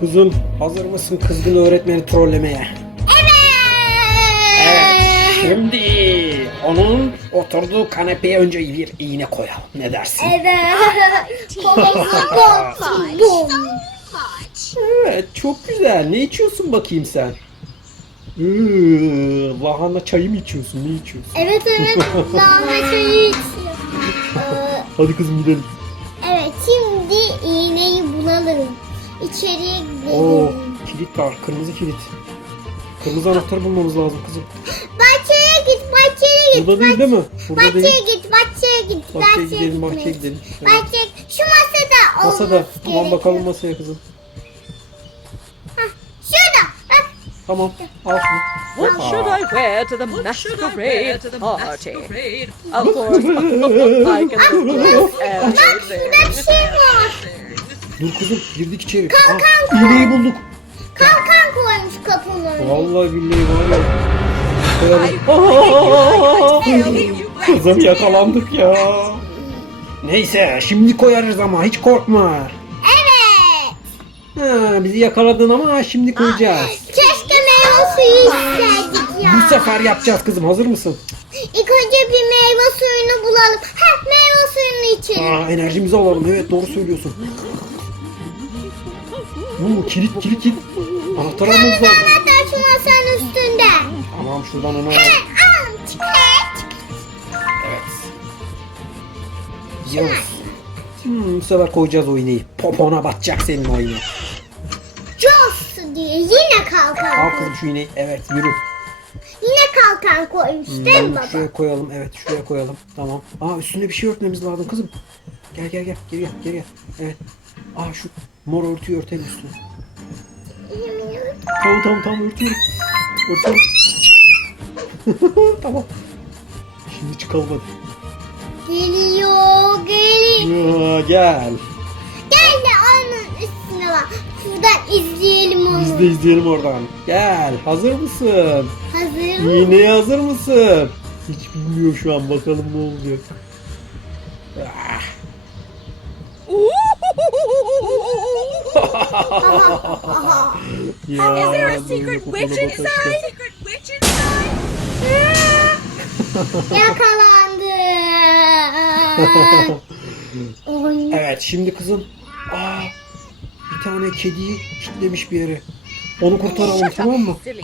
Kızım hazır mısın kızgın öğretmeni trollemeye? Evet. Şimdi onun oturduğu kanepeye önce bir iğne koyalım. Ne dersin? Evet. Evet çok güzel. Ne içiyorsun bakayım sen? Iıı, lahana çayı mı içiyorsun? Ne içiyorsun? Evet evet. Lahana çayı içiyor. Ee, Hadi kızım gidelim. İçeriye Oo, gidelim. kilit var. Kırmızı kilit. Kırmızı anahtarı bulmamız lazım kızım. Bahçeye git, bahçeye git. Burada değil değil mi? Burada Bahçeye değil. git, bahçeye git. Bahçeye gidelim, gitmek. bahçeye gidelim. Evet. Bahçeye, şu masada olması Masada. Tamam bakalım masaya kızım. Hah, şurada. Bak. Tamam. Al şunu. What should I wear to the masquerade party? Of course, I can look everything. Burada bir şey var. Dur kızım girdik içeri. Kalkan Ah, iğneyi bulduk. Kalkan koymuş kapının önüne. Vallahi billahi var ya. Kızım yakalandık ya. Neyse şimdi koyarız ama hiç korkma. Evet. Ha, bizi yakaladın ama şimdi koyacağız. Keşke meyve suyu içseydik ya. Bu sefer yapacağız kızım hazır mısın? İlk önce bir meyve suyunu bulalım. Heh meyve suyunu içelim. Aa, enerjimizi alalım evet doğru söylüyorsun. Bu kilit kilit kilit. Anahtar almamız lazım. Anahtar şu masanın üstünde. Tamam şuradan onu al. Al, çık. Evet. Yavuz. Hmm, bu sefer koyacağız o iğneyi. Popona batacak senin o. Jos diye yine kalkan. Al kızım şu iğneyi. Evet yürü. Yine kalkan koymuş değil mi Hmm, baba? şuraya koyalım. Evet şuraya koyalım. Tamam. Aa üstüne bir şey örtmemiz lazım kızım. Gel gel gel. Gel gel gel. gel. Evet. Aa şu mor örtüyü örtelim üstüne. Tamam tamam tamam örtüyorum. Örtüyorum. tamam. Şimdi çıkalım hadi. Geliyor, geliyor. Aa, gel. Gel de onun üstüne bak. Şuradan izleyelim onu. Biz de izleyelim oradan. Gel. Hazır mısın? Hazır mı? İğneye hazır mısın? Hiç bilmiyor şu an. Bakalım ne olacak. Ah. Ya, Is there a secret witch inside? Secret witch inside? Yakalandı. Evet şimdi kızım. Aa, bir tane kediyi kilitlemiş bir yere. Onu kurtaralım tamam mı? Evet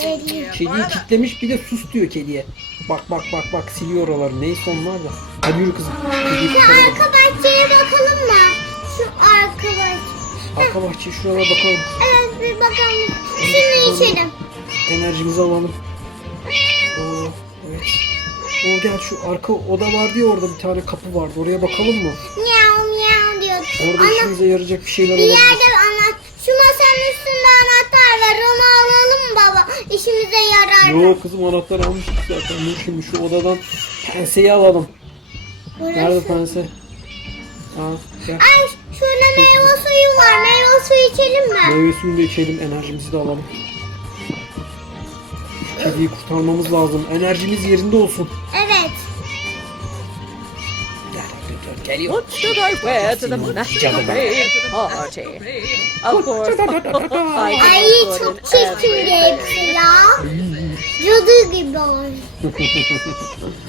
Kedi. Kediyi kilitlemiş bir de sus diyor kediye. Bak bak bak bak siliyor oraları. Neyse onlar da. Hadi yürü kızım. Kediyi kurtaralım. Bahçeye bakalım mı? Şu arka bahçe. Arka bahçeye şuralara bakalım. Evet bir bakalım. Şunu içelim. Enerjimizi alalım. Oo, evet. O gel şu arka oda vardı ya orada bir tane kapı vardı. Oraya bakalım mı? Miyav miyav diyor. Orada Ana, işimize yarayacak bir şeyler bir olabilir. yerde anahtar. Şu masanın üstünde anahtar var. Onu alalım baba? İşimize yarar. Yok kızım anahtar almıştık zaten. Dur şimdi şu odadan penseyi alalım. Nerede Burası. pense? Gel. Ay şurada meyve suyu var. Meyve suyu içelim mi? Meyve suyunu da içelim. Enerjimizi de alalım. Kediyi kurtarmamız lazım. Enerjimiz yerinde olsun. Evet. Gel gel gel. Geliyor. What should I wear to the masquerade party? Of course, Ay çok çirkin in bir elbise ya. Cadı gibi olmuş.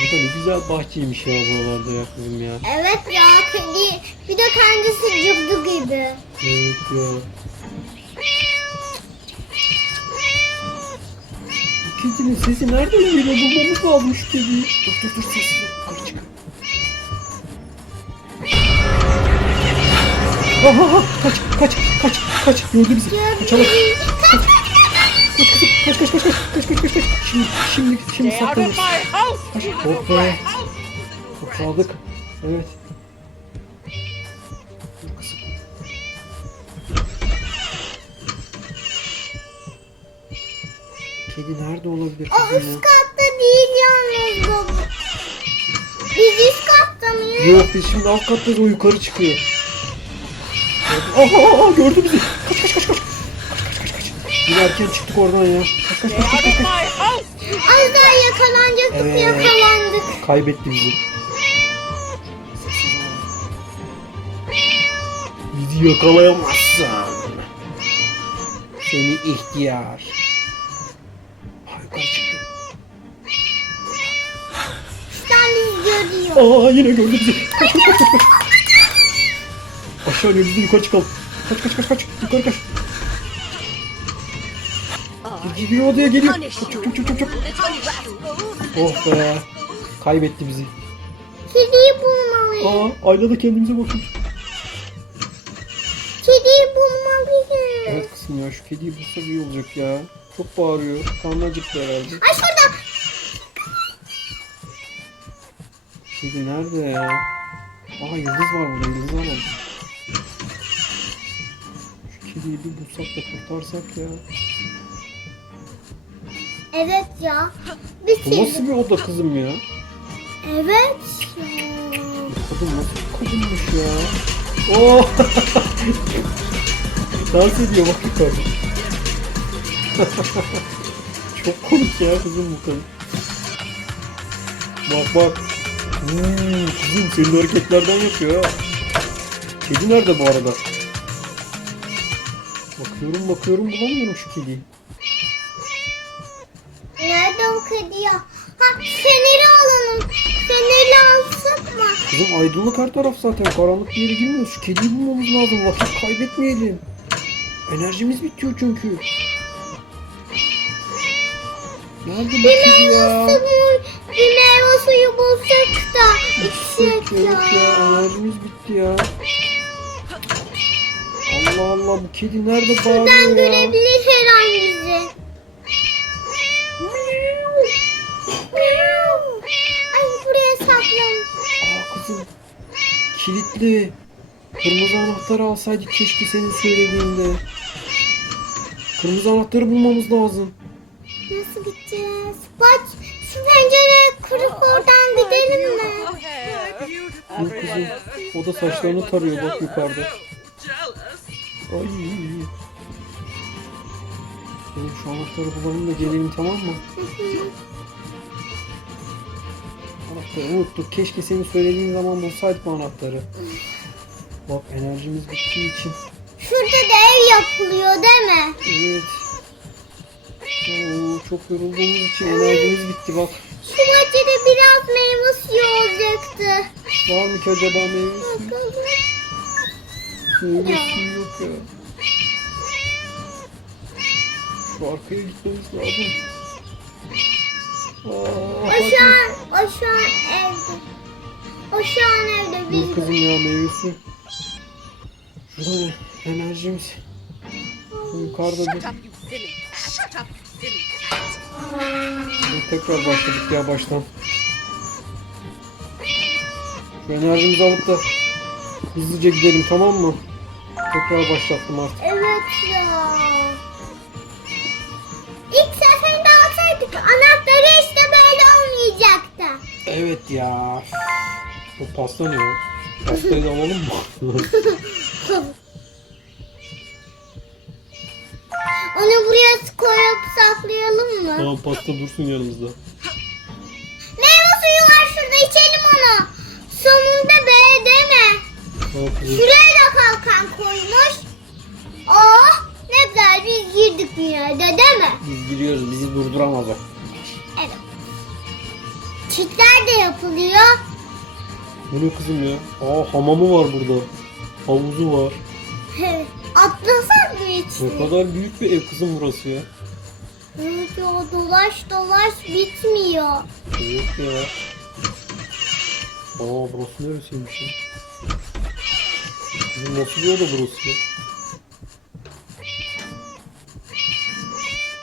Burada ne güzel bahçeymiş ya buralarda ya kızım ya. Evet ya kedi. Bir de kendisi cadı gibi. Evet ya. Bu kedinin sesi nereden geliyor? Bulmamız lazım şu kediyi. Dur dur dur sessiz ol. Yukarı çık. Ha ha ha kaç kaç kaç kaç gördü bizi. Kaçalım. Kaç Kızım kaç kaç kaç kaç kaç kaç kaç kaç. Şimdi şimdi şimdi! Kaç. Oh be. Kurtardık. Evet. Kedi nerede olabilir O üst ya? katta değil yalnız baba. Biz üst katta mıyız? Yok biz şimdi alt kattayız o yukarı çıkıyor. Aha, aha, gördü bizi. Kaç kaç kaç kaç. Kaç kaç Yine erken çıktık oradan ya. Kaç kaç kaç kaç! Az daha yakalanacaktık Evet. yakalanmadık. Kaybetti bizi. Bizi yakalayamazsın. Seni ihtiyar. Ha yukarı çıktı. Bizi görüyor. Aa yine gördü bizi. Aşağı iniyor biz de yukarı çıkalım. Kaç kaç kaç kaç. Yukarı kaç. Gidiyor odaya geliyor. Çok çok çok çok çok. Oh be. Kaybetti bizi. Kediyi bulmalıyım. Aa aynada kendimize bakıyoruz. Kediyi bulmalıyım. Evet kızım ya şu kediyi bulsak iyi olacak ya. Çok bağırıyor. Karnı acıktı herhalde. Ay şurada. Kedi nerede ya? Aa yıldız var burada yıldız alalım. Şu kediyi bir bulsak da kurtarsak ya. Evet ya. Bir Bu kedi. nasıl bir oda kızım ya? Evet. Kadın nasıl bir kadınmış ya? Oo! Dans ediyor bak yukarı. Çok komik ya kızım bu kadın. Bak bak. Hmm, kızım senin hareketlerden yapıyor ha. Kedi nerede bu arada? Bakıyorum bakıyorum bulamıyorum şu kediyi. Ya? Ha feneri alalım. Feneri alsın mı? Kızım aydınlık her taraf zaten. Karanlık bir yere girmiyoruz. Şu kediyi bulmamız lazım. Vakit kaybetmeyelim. Enerjimiz bitiyor çünkü. Nerede bu kedi ya? Bir meyve suyu bulsak da İçsek ya. ya. Enerjimiz bitti ya. Allah Allah bu kedi nerede bağırıyor ya? görebilir her an bizi. Ay buraya saklan. Aa kızım. Kilitli. Kırmızı anahtarı alsaydık keşke senin söylediğinde. Kırmızı anahtarı bulmamız lazım. Nasıl gideceğiz? Bak şu pencere kırık oradan gidelim mi? Dur kızım. O da saçlarını tarıyor bak yukarıda. Ay. Oğlum şu anahtarı bulalım da gelelim tamam mı? Anahtarı unuttuk. Keşke senin söylediğin zaman bulsaydık bu anahtarı. Bak enerjimiz bittiği için. Şurada da ev yapılıyor değil mi? Evet. Oo, çok yorulduğumuz için enerjimiz bitti bak. Şu bahçede biraz meyve suyu olacaktı. Var mı ki acaba meyve suyu? Meyve suyu yok ya. Şu arkaya gitmemiz lazım. Aa, an, o şu an evde. O şu an evde Dur biz. kızım ya meyve suyu. Şurada ne? Enerjimiz. Yukarıda dur. Dur, Tekrar başladık ya baştan. Şu enerjimizi alıp da hızlıca gidelim tamam mı? Tekrar başlattım artık. Evet ya. İlk seferinde alsaydık anahtarı. Evet ya. Bu pasta ne ya? Pastayı da alalım mı? Onu buraya koyup saklayalım mı? tamam pasta dursun yanımızda. Meyve suyu var şurada içelim onu. Sonunda be deme. Tamam kızım. Şuraya da kalkan koymuş. Oh ne güzel biz girdik yine de değil mi? Biz giriyoruz bizi durduramaz o. Evet. Çitler de yapılıyor. Bu ne kızım ya? Aa hamamı var burada. Havuzu var. Atlasak mı Ne içine? kadar büyük bir ev kızım burası ya. Evet ya dolaş dolaş bitmiyor. Yok ya. Aa burası neresiymiş ya? Kızım nasıl bir oda burası ya?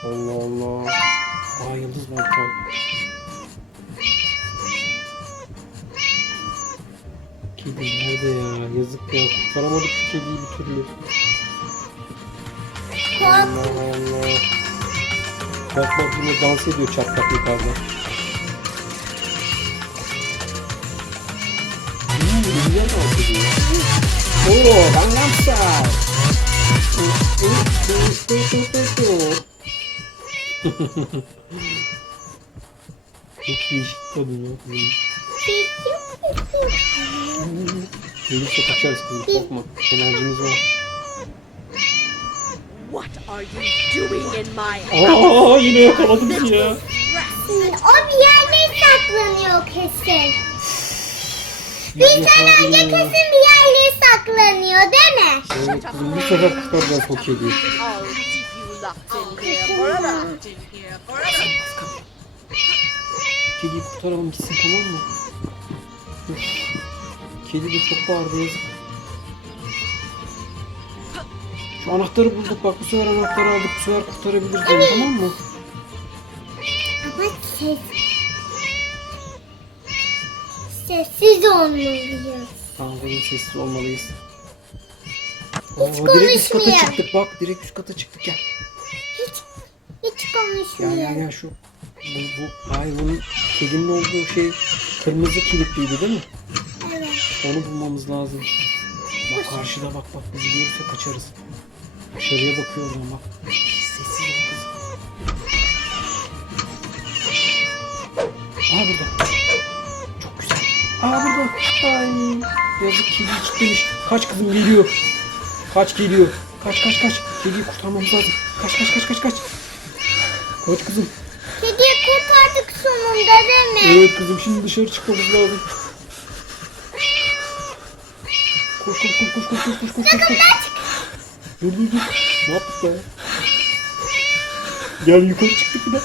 Allah Allah. Aa yıldız var Kedi nerede ya? Yazık ya. Kurtaramadık şu kediyi bir türlü. Allah Allah. Bak yine dans ediyor çatlak yukarıda. Hmm, güzel dans ediyor. Oo, Gangnam Style. Çok değişik kadın ya. Gelirse kaçarız kızım korkma. Enerjimiz var. What are you doing in my Aa yine yakaladı bizi ya. O bir yerde saklanıyor kesin. Bir tane yakaladı önce kesin bir yerde saklanıyor değil mi? Evet kızım bu sefer kurtaracağız o kediyi. I'll keep you locked in here forever. Kediyi kurtaralım gitsin tamam mı? Üf. Kedi de çok bağırdı yazık. Şu anahtarı bulduk bak bu sefer anahtarı aldık bu sefer kurtarabiliriz onu tamam mı? Ama ses... Sessiz olmalıyız. Tamam benim sessiz olmalıyız. Hiç Oo, direkt üst kata çıktık bak direkt üst kata çıktık gel. Hiç, hiç Gel konuşmuyor. gel gel şu. Bu, bu hayvanın kedinin olduğu şey kırmızı kilitliydi değil mi? Evet. Onu bulmamız lazım. Bak karşıda bak bak bizi görürse kaçarız. Dışarıya bakıyor oradan bak. Sessiz ol kız. Aa burada. Çok güzel. Aa burada. Ay. Yazık kedi kilitlemiş. Kaç kızım geliyor. Kaç geliyor. Kaç kaç kaç. Kediyi kurtarmamız lazım. Kaç kaç kaç kaç kaç. Kaç kızım. Kediyi kurtardık sonunda değil mi? Evet kızım şimdi dışarı çıkmamız lazım. Koş koş koş koş koş koş koş koş koş koş. Dur dur dur. Ne yaptık be? Gel yukarı çıktık bir de.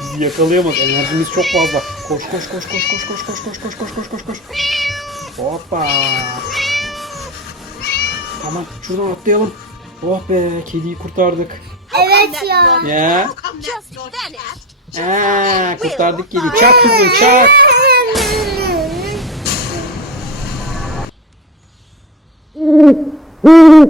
Bizi yakalayamaz. Enerjimiz çok fazla. Koş koş koş koş koş koş koş koş koş koş koş koş koş. Hoppa. Tamam şuradan atlayalım. Oh be kediyi kurtardık. Evet ya. Ya. Aa, kurtardık kedi. Çak kızım çak.